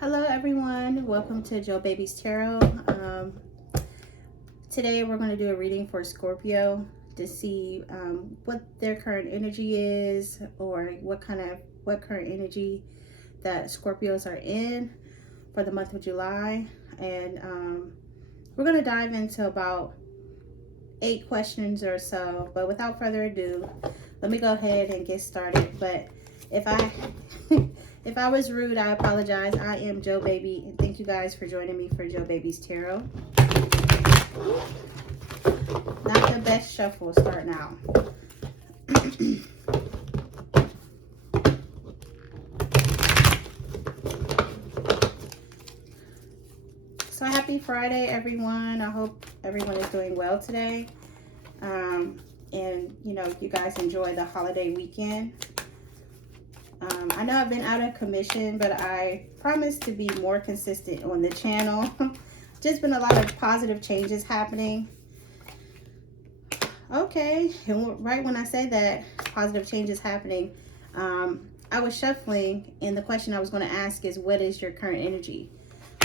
Hello everyone, welcome to JoBaby's Tarot. Today we're going to do a reading for Scorpio to see what their current energy is, or what current energy that Scorpios are in for the month of July. And we're going to dive into about 8 questions or so, but without further ado, let me go ahead and get started. But if I if I was rude, I apologize. I am JoBaby, and thank you guys for joining me for JoBaby's Tarot. Not the best shuffle starting out. So happy Friday, everyone. I hope everyone is doing well today. And you know, you guys enjoy the holiday weekend. I know I've been out of commission, but I promise to be more consistent on the channel. Just been a lot of positive changes happening. Okay, and right when I say that, positive changes happening, I was shuffling, and the question I was going to ask is, what is your current energy?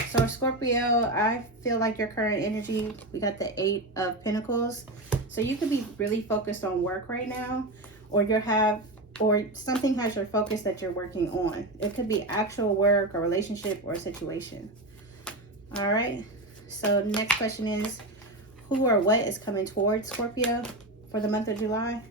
So Scorpio, I feel like your current energy, we got the 8 of Pentacles. So you could be really focused on work right now, or something has your focus that you're working on. It could be actual work, a relationship, or a situation. All right. So next question is, who or what is coming towards Scorpio for the month of July?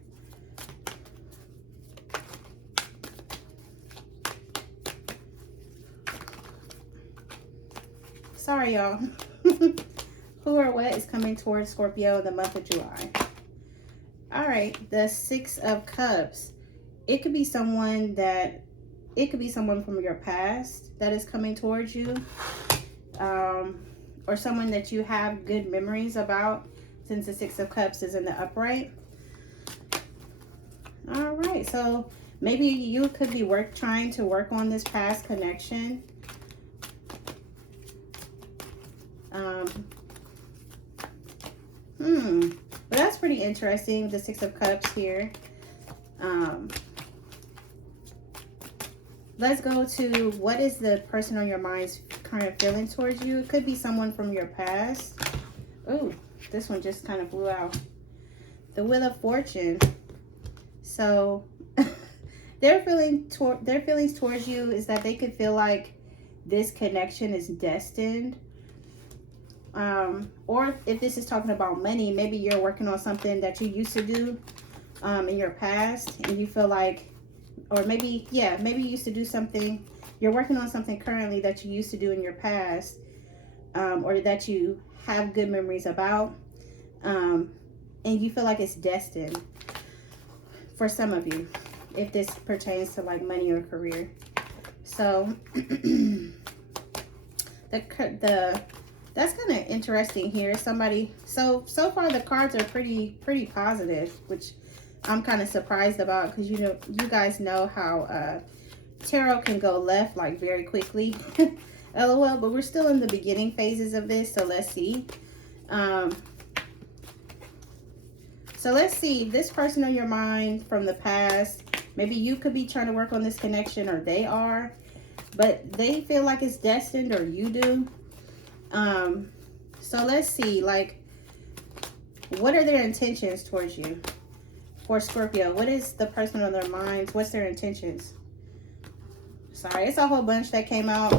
Sorry, y'all. Who or what is coming towards Scorpio in the month of July? All right. The 6 of Cups. It could be someone from your past that is coming towards you, or someone that you have good memories about, since the 6 of Cups is in the upright. All right, so maybe you could be trying to work on this past connection. But that's pretty interesting, the 6 of Cups here. Let's go to, what is the person on your mind's kind of feeling towards you? It could be someone from your past. Oh, this one just kind of blew out. The Wheel of Fortune. So their feelings towards you is that they could feel like this connection is destined. Or if this is talking about money, maybe you're working on something that you used to do in your past, and you feel like, or maybe you used to do something, you're working on something currently that you used to do in your past, or that you have good memories about, and you feel like it's destined for some of you, if this pertains to like money or career. So that's kind of interesting here. Somebody, so far the cards are pretty positive, which I'm kind of surprised about, because you guys know how tarot can go left like very quickly. LOL, but we're still in the beginning phases of this, so let's see. So let's see, this person on your mind from the past, maybe you could be trying to work on this connection, or they are, but they feel like it's destined, or you do. So let's see, like, what are their intentions towards you? For Scorpio, what is the person on their minds? What's their intentions? Sorry, it's a whole bunch that came out,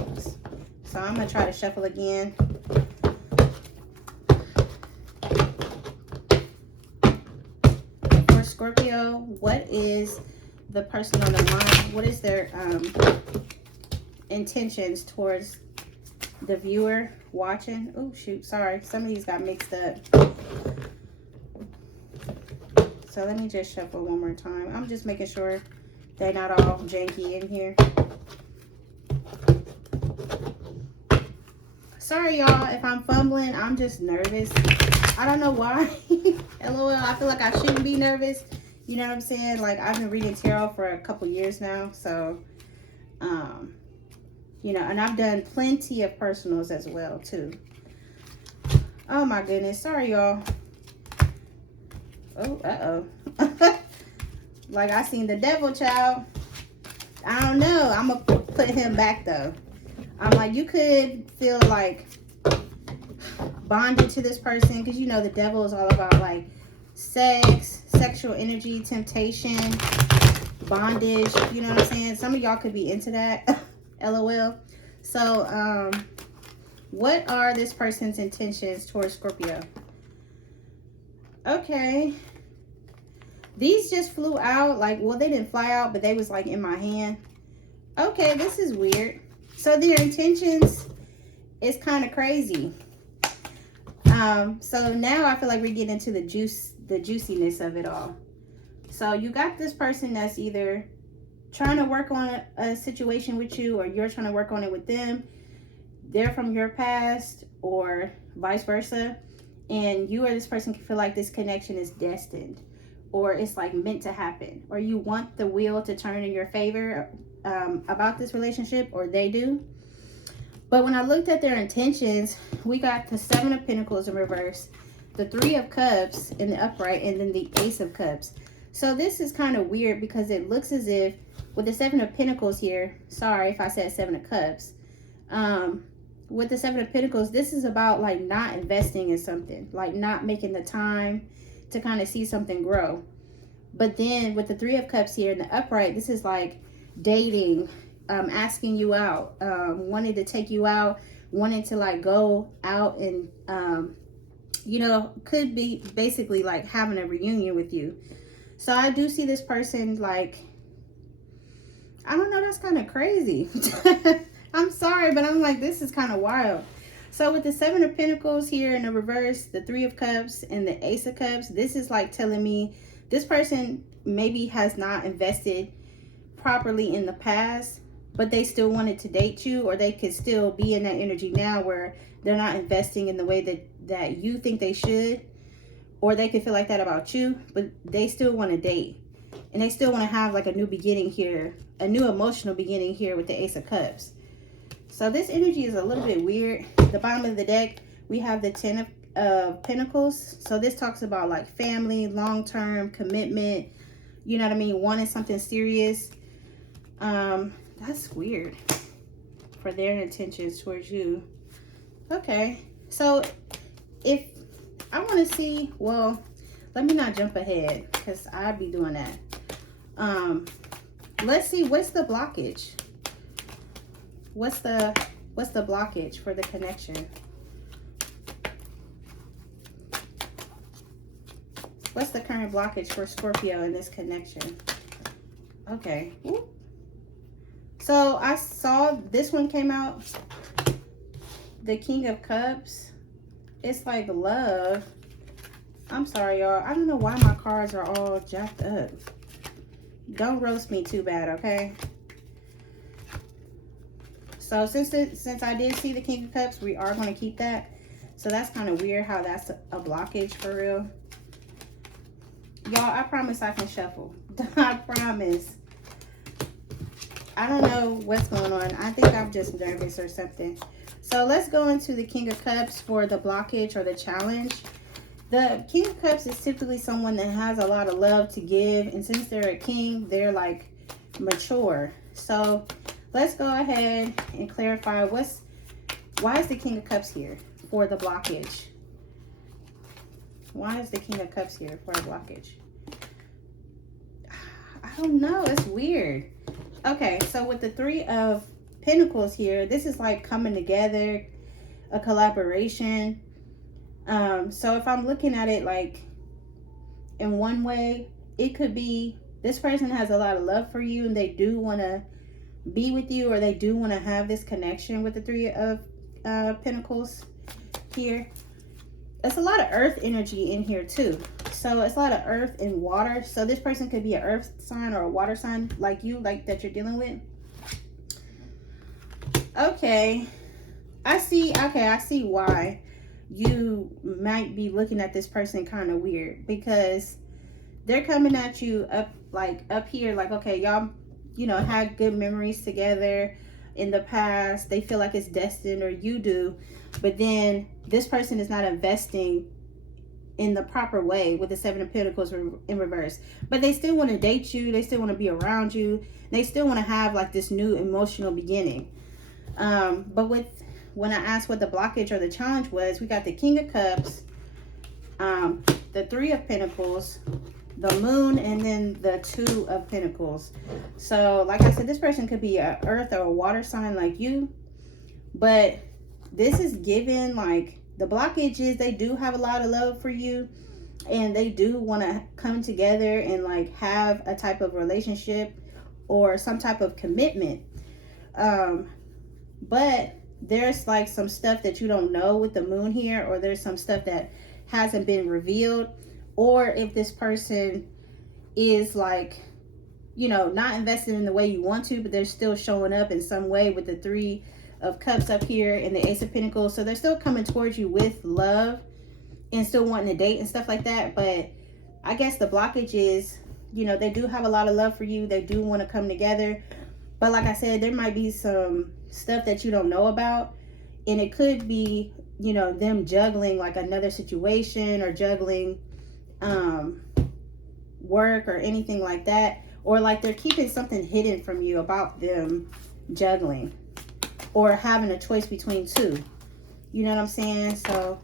so I'm gonna try to shuffle again. For Scorpio, what is the person on their mind? What is their intentions towards the viewer watching? Oh shoot, sorry, some of these got mixed up. So let me just shuffle one more time. I'm just making sure they're not all janky in here. Sorry, y'all, if I'm fumbling. I'm just nervous. I don't know why. LOL, I feel like I shouldn't be nervous. You know what I'm saying? Like, I've been reading tarot for a couple years now. So, you know, and I've done plenty of personals as well, too. Oh, my goodness. Sorry, y'all. Oh, uh-oh. Like, I seen the devil, child. I don't know. I'm going to put him back, though. Like you could feel like bonded to this person, because you know the devil is all about like sex, sexual energy, temptation, bondage. You know what I'm saying? Some of y'all could be into that. LOL. So what are this person's intentions towards Scorpio? Okay, these just flew out. Like, well, they didn't fly out, but they was like in my hand. Okay, this is weird. So their intentions is kind of crazy. So now I feel like we're getting into the juiciness of it all. So you got this person that's either trying to work on a situation with you, or you're trying to work on it with them. They're from your past, or vice versa. And you or this person can feel like this connection is destined, or it's like meant to happen, or you want the wheel to turn in your favor about this relationship, or they do. But when I looked at their intentions, we got the 7 of Pentacles in reverse, the 3 of Cups in the upright, and then the Ace of Cups. So this is kind of weird, because it looks as if with the 7 of Pentacles here, sorry if I said 7 of Cups, with the 7 of Pentacles, this is about like not investing in something, like not making the time to kind of see something grow. But then with the 3 of Cups here in the upright, this is like dating, asking you out, wanting to take you out, wanting to like go out and you know, could be basically like having a reunion with you. So I do see this person like, I don't know, that's kind of crazy. I'm sorry, but I'm like, this is kind of wild. So with the 7 of Pentacles here in the reverse, the 3 of Cups and the Ace of Cups, this is like telling me this person maybe has not invested properly in the past, but they still wanted to date you, or they could still be in that energy now where they're not investing in the way that you think they should, or they could feel like that about you, but they still want to date, and they still want to have like a new beginning here, a new emotional beginning here with the Ace of Cups. So this energy is a little bit weird. The bottom of the deck, we have the 10 of Pentacles. So this talks about like family, long-term commitment, you know what I mean, wanting something serious. That's weird for their intentions towards you. Okay, so if I want to see, well, let me not jump ahead, because I'd be doing that. Let's see, what's the blockage? What's the blockage for the connection? What's the current blockage for Scorpio in this connection? Okay. Whoop. So I saw this one came out, the King of Cups. It's like love. I'm sorry, y'all. I don't know why my cards are all jacked up. Don't roast me too bad, okay? So since I did see the King of Cups, we are going to keep that. So that's kind of weird how that's a blockage for real. Y'all, I promise I can shuffle. I promise. I don't know what's going on. I think I'm just nervous or something. So let's go into the King of Cups for the blockage or the challenge. The King of Cups is typically someone that has a lot of love to give. And since they're a king, they're like mature. So let's go ahead and clarify why is the King of Cups here for the blockage? Why is the King of Cups here for a blockage? I don't know. It's weird. Okay, so with the 3 of Pentacles here, this is like coming together, a collaboration. So if I'm looking at it like in one way, it could be this person has a lot of love for you and they do want to be with you, or they do want to have this connection with the 3 of Pentacles here. It's a lot of earth energy in here too. So it's a lot of earth and water. So this person could be an earth sign or a water sign like you, like that you're dealing with. Okay. I see why you might be looking at this person kind of weird, because they're coming at you up here like, okay, y'all, you know, had good memories together in the past. They feel like it's destined, or you do, but then this person is not investing in the proper way with the 7 of Pentacles in reverse. But they still want to date you. They still want to be around you. They still want to have like this new emotional beginning. But when I asked what the blockage or the challenge was, we got the King of Cups, the Three of Pentacles, the Moon, and then the Two of Pentacles. So like I said, this person could be a earth or a water sign like you, but this is given like the blockage is they do have a lot of love for you, and they do want to come together and like have a type of relationship or some type of commitment. But there's like some stuff that you don't know with the Moon here, or there's some stuff that hasn't been revealed, or if this person is like, you know, not invested in the way you want to, but they're still showing up in some way with the Three of Cups up here and the Ace of Pentacles. So they're still coming towards you with love and still wanting to date and stuff like that. But I guess the blockage is, you know, they do have a lot of love for you. They do want to come together. But like I said, there might be some stuff that you don't know about. And it could be, you know, them juggling like another situation, or juggling work or anything like that. Or like they're keeping something hidden from you about them juggling or having a choice between two. You know what I'm saying? So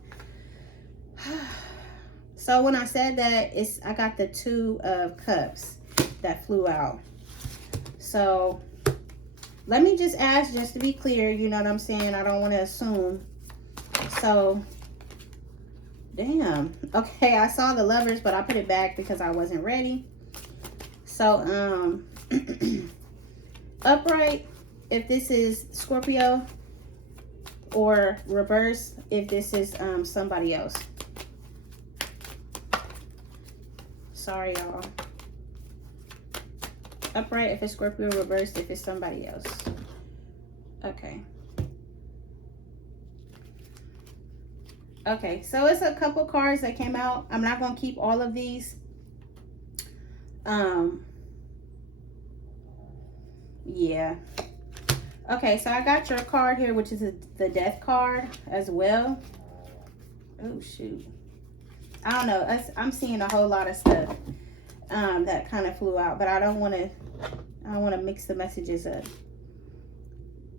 when I said that, I got the Two of Cups that flew out. So let me just ask, just to be clear, you know what I'm saying? I don't want to assume. So, damn. Okay, I saw the Lovers, but I put it back because I wasn't ready. So, upright, if this is Scorpio, or reverse, if this is somebody else. Sorry, y'all. Upright if it's Scorpio, reversed if it's somebody else. Okay. Okay, so it's a couple cards that came out. I'm not going to keep all of these. Yeah. Okay, so I got your card here, which is the Death card as well. Oh, shoot. I don't know. I'm seeing a whole lot of stuff that kind of flew out, but I don't want to mix the messages up.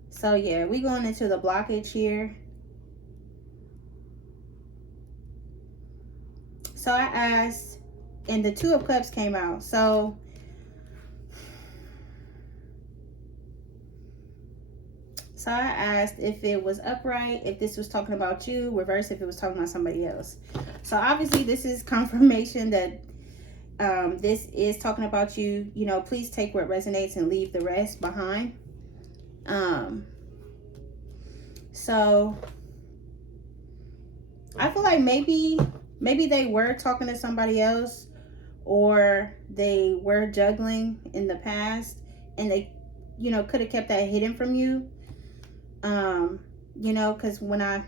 So yeah, we going into the blockage here. So I asked, and the Two of Cups came out. So I asked if it was upright, if this was talking about you, reverse if it was talking about somebody else. So obviously this is confirmation that this is talking about you. You know, please take what resonates and leave the rest behind. So I feel like maybe they were talking to somebody else, or they were juggling in the past, and they, you know, could have kept that hidden from you. You know, because when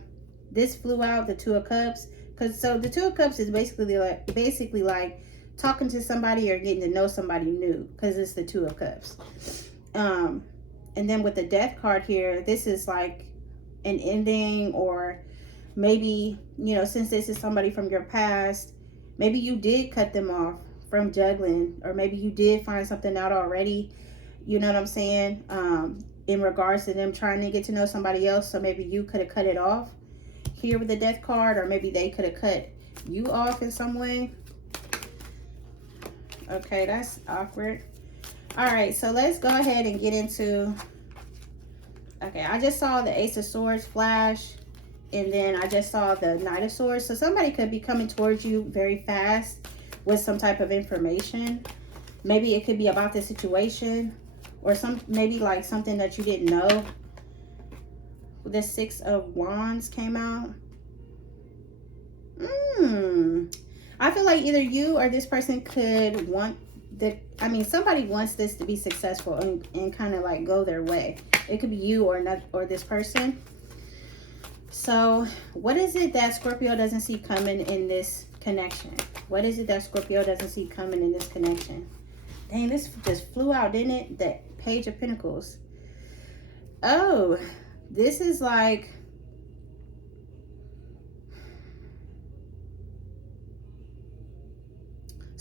this flew out, the Two of Cups, so the Two of Cups is basically like talking to somebody or getting to know somebody new, because it's the Two of Cups. And then with the Death card here, this is like an ending, or maybe, you know, since this is somebody from your past, maybe you did cut them off from juggling, or maybe you did find something out already, you know what I'm saying, in regards to them trying to get to know somebody else. So maybe you could have cut it off here with the Death card, or maybe they could have cut you off in some way. Okay, that's awkward. All right, so let's go ahead and get into, okay, I just saw the Ace of Swords flash, and then I just saw the Knight of Swords. So somebody could be coming towards you very fast with some type of information. Maybe it could be about the situation, or maybe like something that you didn't know. The Six of Wands came out. I feel like either you or this person could want somebody wants this to be successful and kind of like go their way. It could be you or this person. So what is it that Scorpio doesn't see coming in this connection? What is it that Scorpio doesn't see coming in this connection? Dang, this just flew out, didn't it? The Page of Pentacles. Oh, this is like,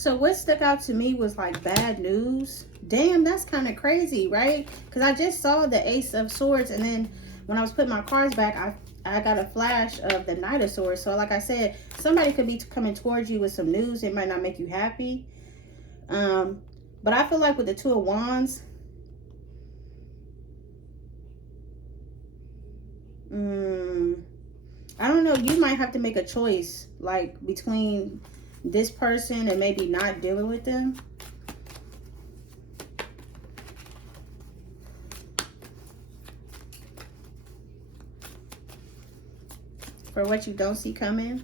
So what stuck out to me was like bad news. Damn, that's kind of crazy, right? Because I just saw the Ace of Swords, and then when I was putting my cards back, I got a flash of the Knight of Swords. So like I said, somebody could be coming towards you with some news. It might not make you happy. But I feel like with the Two of Wands, I don't know, you might have to make a choice, like between this person and maybe not dealing with them. For what you don't see coming.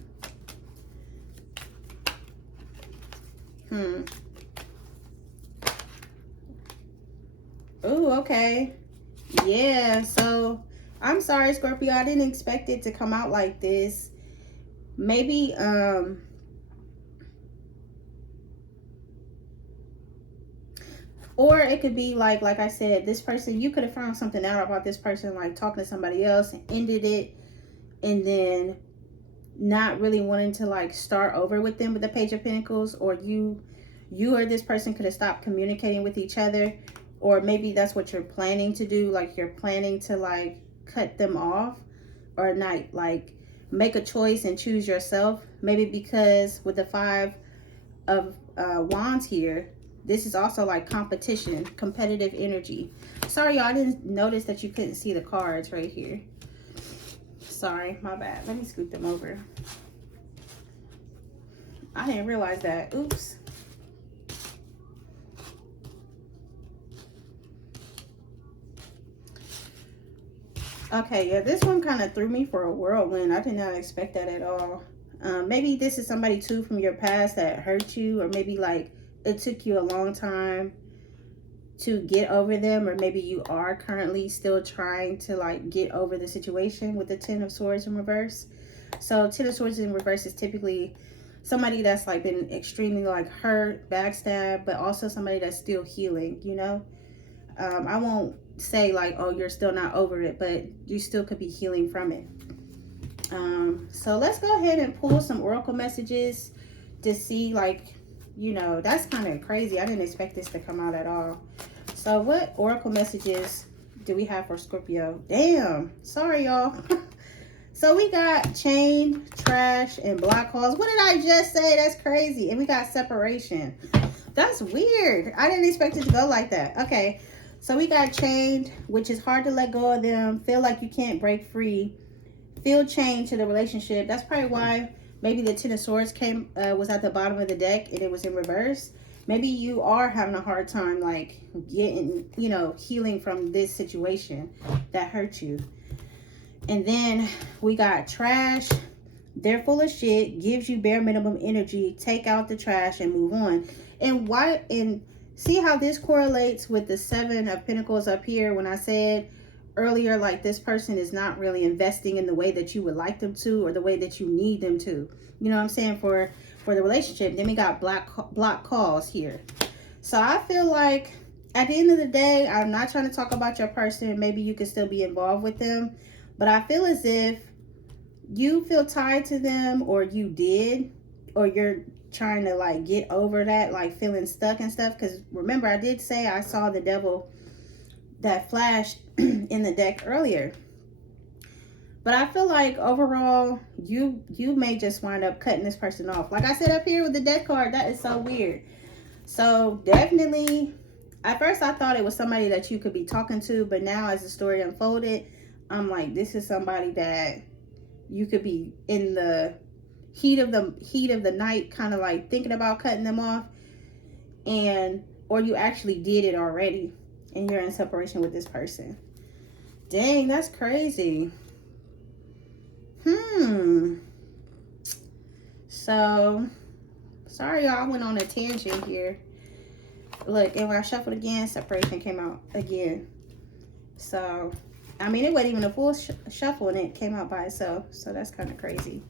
Oh, okay. Yeah, so I'm sorry, Scorpio. I didn't expect it to come out like this. Maybe, or it could be like I said, this person, you could have found something out about this person, like talking to somebody else and ended it, and then not really wanting to like start over with them with the Page of Pentacles, or you or this person could have stopped communicating with each other, or maybe that's what you're planning to do, like you're planning to like cut them off, or not, like make a choice and choose yourself. Maybe because with the Five of Wands here, this is also like competition, competitive energy. Sorry, y'all, I didn't notice that you couldn't see the cards right here. Sorry, my bad. Let me scoot them over. I didn't realize that. Oops. Okay, yeah, this one kind of threw me for a whirlwind. I did not expect that at all. Maybe this is somebody too from your past that hurt you, or maybe like it took you a long time to get over them, or maybe you are currently still trying to like get over the situation with the Ten of Swords in reverse. So Ten of Swords in reverse is typically somebody that's like been extremely like hurt, backstabbed, but also somebody that's still healing, you know. I won't say like, oh, you're still not over it, but you still could be healing from it. So let's go ahead and pull some oracle messages to see, like, you know, that's kind of crazy. I didn't expect this to come out at all. So what oracle messages do we have for Scorpio? Damn, sorry y'all. So we got chained, trash, and block calls. What did I just say? That's crazy. And we got separation. That's weird. I didn't expect it to go like that. Okay, so we got chained, which is hard to let go of them. Feel like you can't break free. Feel chained to the relationship. That's probably why maybe the Ten of Swords was at the bottom of the deck and it was in reverse. Maybe you are having a hard time like getting, you know, healing from this situation that hurt you. And then we got trash. They're full of shit, gives you bare minimum energy. Take out the trash and move on. And see how this correlates with the Seven of Pentacles up here when I said earlier, like this person is not really investing in the way that you would like them to, or the way that you need them to. You know what I'm saying? For the relationship. Then we got block calls here. So I feel like at the end of the day, I'm not trying to talk about your person. Maybe you can still be involved with them. But I feel as if you feel tied to them, or you did, or you're trying to like get over that, like feeling stuck and stuff. Because remember, I did say I saw the devil that flashed in the deck earlier. But I feel like overall, you may just wind up cutting this person off. Like I said up here with the death card, that is so weird. So definitely, at first I thought it was somebody that you could be talking to, but now as the story unfolded, I'm like, this is somebody that you could be in the heat of the night, kind of like thinking about cutting them off, or you actually did it already and you're in separation with this person. Dang, that's crazy. So sorry y'all, I went on a tangent here. Look, and when I shuffled again, separation came out again. So I mean, it wasn't even a full shuffle and it came out by itself. So that's kind of crazy.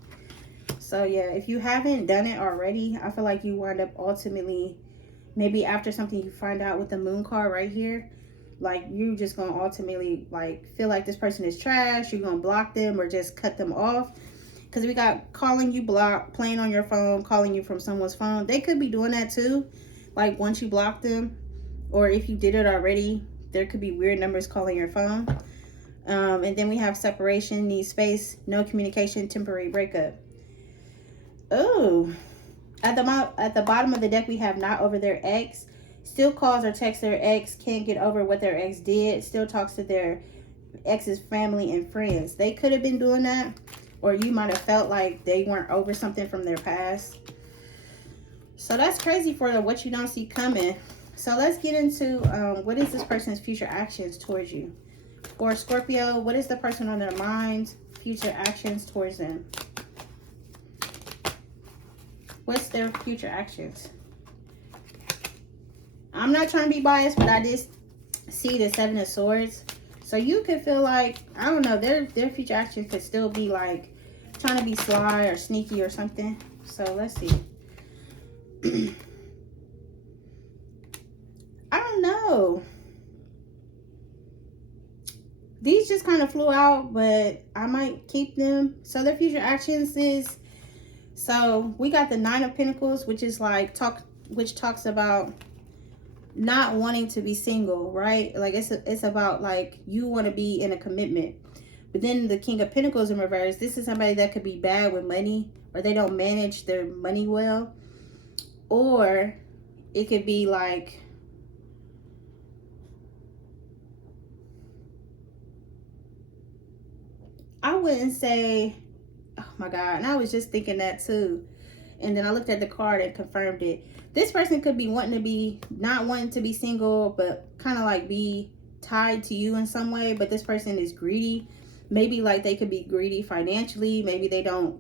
So yeah, if you haven't done it already, I feel like you wind up ultimately, maybe after something you find out with the moon card right here, like you just gonna ultimately like feel like this person is trash. You're gonna block them or just cut them off. Because we got calling you blocked, playing on your phone, calling you from someone's phone. They could be doing that too. Like once you block them, or if you did it already, there could be weird numbers calling your phone. And then we have separation, need space, no communication, temporary breakup. Oh, at the bottom of the deck, we have not over their ex. Still calls or texts their ex, can't get over what their ex did, still talks to their ex's family and friends. They could have been doing that, or you might have felt like they weren't over something from their past. So that's crazy for the what you don't see coming. So let's get into what is this person's future actions towards you. For Scorpio, what is the person on their mind, future actions towards them? What's their future actions? I'm not trying to be biased, but I just see the Seven of Swords. So you could feel like, I don't know, their future actions could still be like trying to be sly or sneaky or something. So let's see. I don't know. These just kind of flew out, but I might keep them. So their future actions is, so we got the Nine of Pentacles, which is like which talks about not wanting to be single, right? Like it's about like you want to be in a commitment. But then the King of Pentacles in reverse, this is somebody that could be bad with money, or they don't manage their money well. Or it could be like, I wouldn't say, oh my God, and I was just thinking that too. And then I looked at the card and confirmed it. This person could be not wanting to be single, but kind of like be tied to you in some way. But this person is greedy. Maybe like they could be greedy financially. Maybe they don't,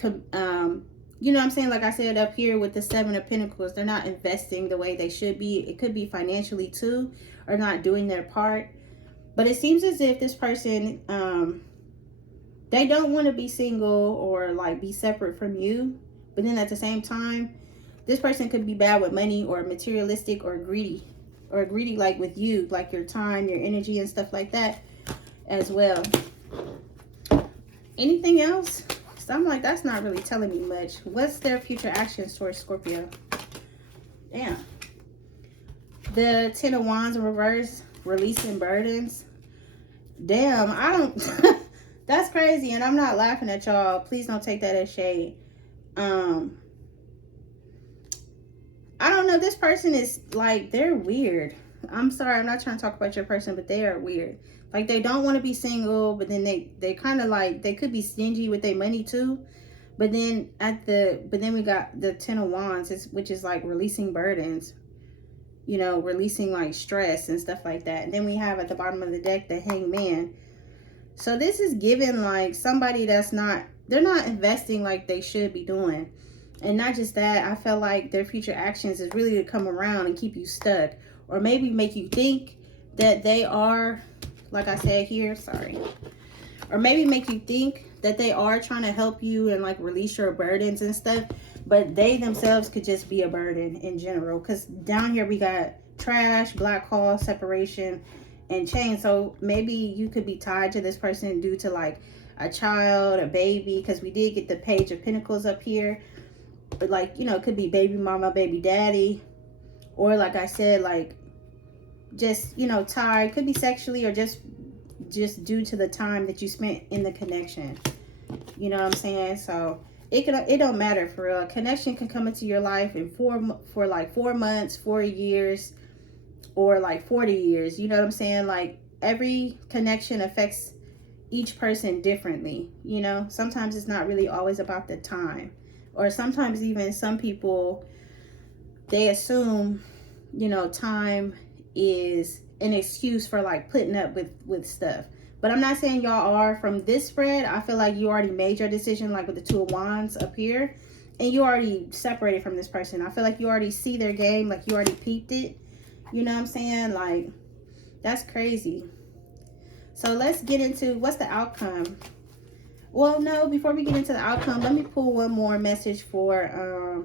you know what I'm saying? Like I said up here with the Seven of Pentacles, they're not investing the way they should be. It could be financially too, or not doing their part. But it seems as if this person, they don't want to be single or like be separate from you. But then at the same time, this person could be bad with money or materialistic or greedy like with you, like your time, your energy and stuff like that as well. Anything else? So I'm like, that's not really telling me much. What's their future actions towards Scorpio? Damn. The Ten of Wands in reverse, releasing burdens. Damn, I don't... That's crazy, and I'm not laughing at y'all. Please don't take that as shade. I don't know. This person is like, they're weird. I'm sorry, I'm not trying to talk about your person, but they are weird. Like they don't want to be single, but then they kind of like, they could be stingy with their money too. But then we got the Ten of Wands, which is like releasing burdens, you know, releasing like stress and stuff like that. And then we have at the bottom of the deck the Hangman. So this is giving like somebody that's they're not investing like they should be doing. And not just that, I feel like their future actions is really to come around and keep you stuck, or maybe make you think that they are, like I said here, sorry, or maybe make you think that they are trying to help you and like release your burdens and stuff, but they themselves could just be a burden in general. Because down here we got trash, black hole, separation, and change. So maybe you could be tied to this person due to like a child, a baby, because we did get the Page of Pentacles up here. But like, you know, it could be baby mama, baby daddy, or like I said, like just, you know, tied. Could be sexually, or just due to the time that you spent in the connection. You know what I'm saying? So it don't matter for real. A connection can come into your life in for like 4 months, 4 years, or like 40 years. You know what I'm saying? Like every connection affects each person differently. You know, sometimes it's not really always about the time. Or sometimes even some people, they assume, you know, time is an excuse for like putting up with stuff. But I'm not saying y'all are. From this spread, I feel like you already made your decision, like with the Two of Wands up here. And you already separated from this person. I feel like you already see their game, like you already peeped it. You know what I'm saying? Like, that's crazy. So let's get into what's the outcome. Well, no, before we get into the outcome, let me pull one more message for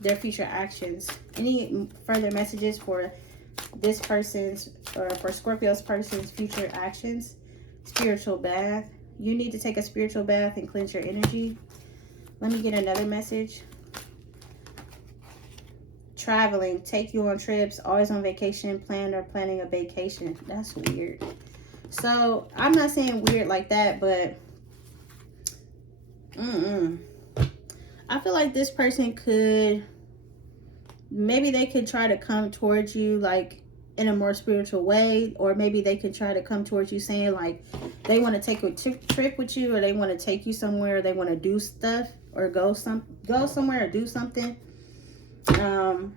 their future actions. Any further messages for this person's, or for Scorpio's person's future actions? Spiritual bath. You need to take a spiritual bath and cleanse your energy. Let me get another message. Traveling, take you on trips, always on vacation, planned or planning a vacation. That's weird. So I'm not saying weird like that, but I feel like this person could, maybe they could try to come towards you like in a more spiritual way, or maybe they could try to come towards you saying like they want to take a trip with you, or they want to take you somewhere, or they want to do stuff, or go somewhere or do something. I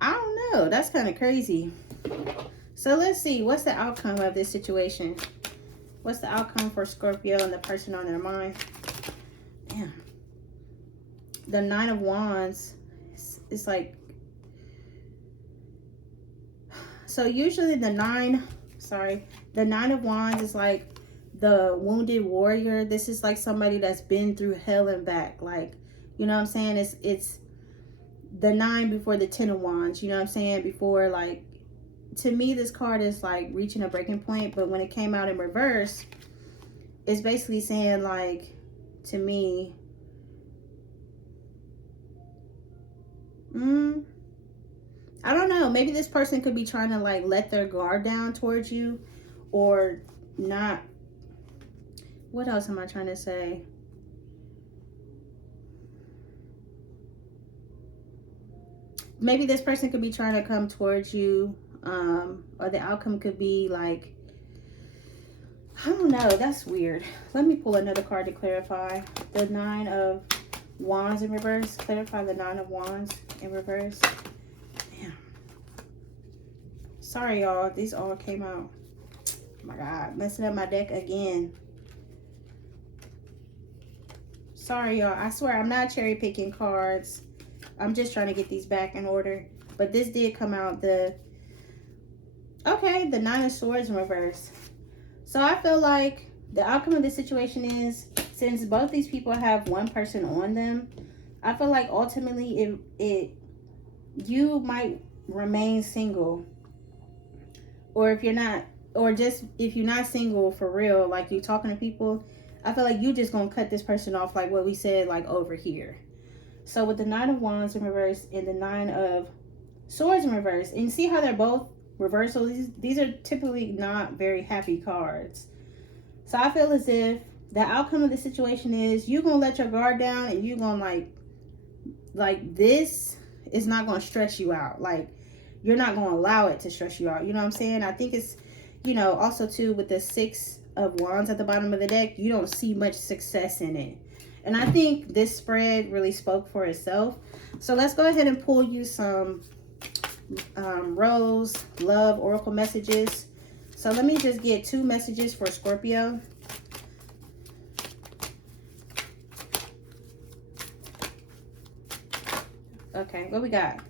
don't know, that's kind of crazy. So let's see, what's the outcome of this situation? What's the outcome for Scorpio and the person on their mind? Damn. The 9 of Wands, it's like, so usually the 9 of Wands is like the wounded warrior. This is like somebody that's been through hell and back. Like, you know what I'm saying? It's the 9 before the 10 of Wands, you know what I'm saying? Before, like, to me, this card is like reaching a breaking point. But when it came out in reverse, it's basically saying like, to me, I don't know, maybe this person could be trying to like let their guard down towards you, or not. What else am I trying to say? Maybe this person could be trying to come towards you, or the outcome could be like, I don't know, that's weird. Let me pull another card to clarify. The 9 of Wands in reverse. Clarify the 9 of Wands in reverse. Damn. Sorry, y'all. These all came out. Oh my God. Messing up my deck again. Sorry, y'all. I swear I'm not cherry picking cards. I'm just trying to get these back in order. But this did come out. The 9 of Swords in reverse. So I feel like the outcome of this situation is, since both these people have one person on them, I feel like ultimately you might remain single. Or if you're not, or just if you're not single for real, like you're talking to people, I feel like you just gonna cut this person off, like what we said, like over here. So with the 9 of Wands in reverse and the 9 of Swords in reverse, and you see how they're both reversal, these are typically not very happy cards. So I feel as if the outcome of the situation is you're gonna let your guard down, and you're gonna like this is not gonna stress you out. Like, you're not gonna allow it to stress you out. You know what I'm saying? I think it's, you know, also too with the 6 of Wands at the bottom of the deck, you don't see much success in it. And I think this spread really spoke for itself. So let's go ahead and pull you some Rose Love Oracle messages. So let me just get 2 messages for Scorpio. Okay, what we got?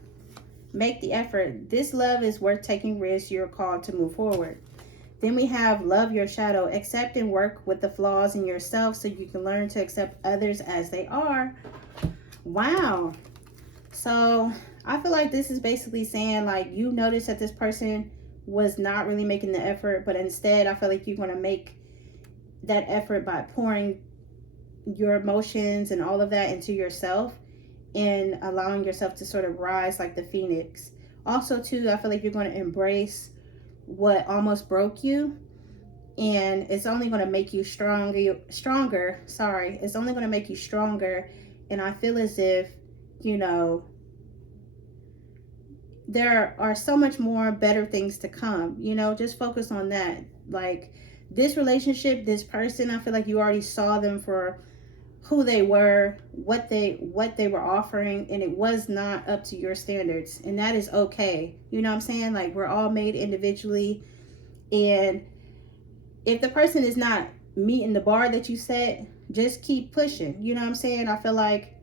Make the effort. This love is worth taking risks. You're called to move forward. Then we have love your shadow. Accept and work with the flaws in yourself so you can learn to accept others as they are. Wow. So I feel like this is basically saying like you notice that this person was not really making the effort, but instead I feel like you're going to make that effort by pouring your emotions and all of that into yourself and allowing yourself to sort of rise like the phoenix. Also too, I feel like you're going to embrace what almost broke you, and it's only going to make you stronger. Sorry, it's only going to make you stronger. And I feel as if, you know, there are so much more better things to come. You know, just focus on that. Like this relationship, this person, I feel like you already saw them for who they were, what they were offering, and it was not up to your standards, and that is okay. You know what I'm saying? Like, we're all made individually, and if the person is not meeting the bar that you set, just keep pushing. You know what I'm saying? I feel like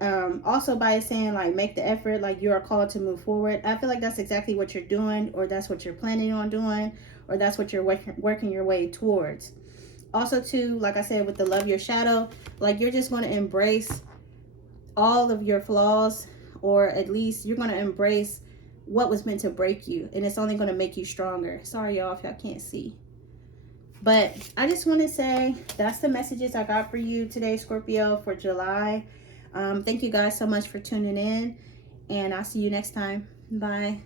also by saying like make the effort, like you are called to move forward, I feel like that's exactly what you're doing, or that's what you're planning on doing, or that's what you're working your way towards. Also too, like I said, with the love your shadow, like you're just going to embrace all of your flaws, or at least you're going to embrace what was meant to break you, and it's only going to make you stronger. Sorry y'all if y'all can't see. But I just want to say that's the messages I got for you today, Scorpio, for July. Thank you guys so much for tuning in, and I'll see you next time. Bye.